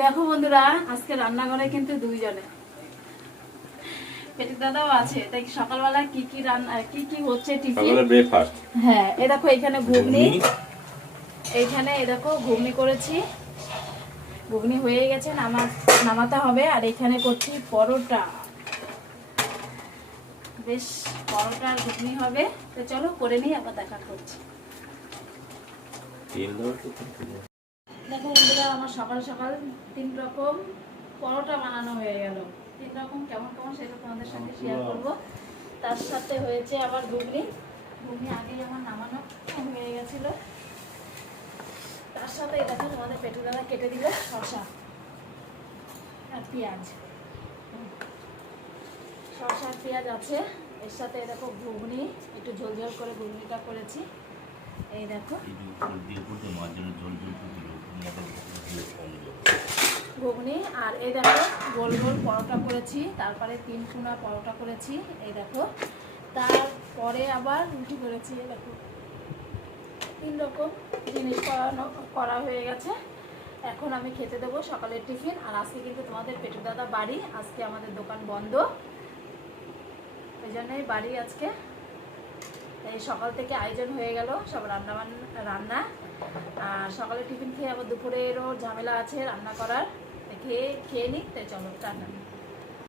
দেখো বন্ধুরা, আজকে রান্নাঘরে কিন্তু দুইজনে, পেটুক দাদাও আছে। তাই সকালবেলা কি কি রান্না কি কি হচ্ছে টিফিন, ব্রেকফাস্ট। হ্যাঁ এই দেখো এখানে ঘুগনি, এইখানে এই দেখো ঘুগনি করেছি, ঘুগনি হয়ে গেছে, নামাতে হবে। আর এখানে করছি পরোটা, বেশ পরোটা আর ঘুগনি হবে। তো চলো করে নিই, আবার দেখা করছি। দেখো বন্ধুরা, আমার সকাল সকাল 3 রকম পরোটা বানানো হয়ে গেল। 3 রকম কেমন কেমন সেটা তোমাদের সঙ্গে শেয়ার করবো। তার সাথে হয়েছে আবার ঘুগনি, ঘুগনি আগেই আমার নামানো হয়ে গেছিল। তার সাথে দেখো তোমাদের পেটুক দাদা কেটে দিল শসা আর পেঁয়াজ, শসা আর পেঁয়াজ আছে। এর সাথে দেখো ঘুগনি, একটু ঝোল ঝোল করে ঘুগনিটা করেছি। এই দেখো ঘুগনি, আর এই দেখো গোল গোল পরোটা করেছি, তারপরে 3 কোনা পরোটা করেছি। এই দেখো তারপরে আবার রুটি করেছি। এই দেখো 3 রকম জিনিস করা হয়ে গেছে। এখন আমি খেতে দেবো সকালের টিফিন। আর আজকে কিন্তু তোমাদের পেটুক দাদা বাড়ি, আজকে আমাদের দোকান বন্ধ, এই জন্যই বাড়ি আজকে। এই সকাল থেকে আয়োজন হয়ে গেল সব রান্না। আর সকালে টিফিন খেয়ে আবার দুপুরেরও ঝামেলা আছে রান্না করার, খেয়ে নিই। তাই চলো টাটা।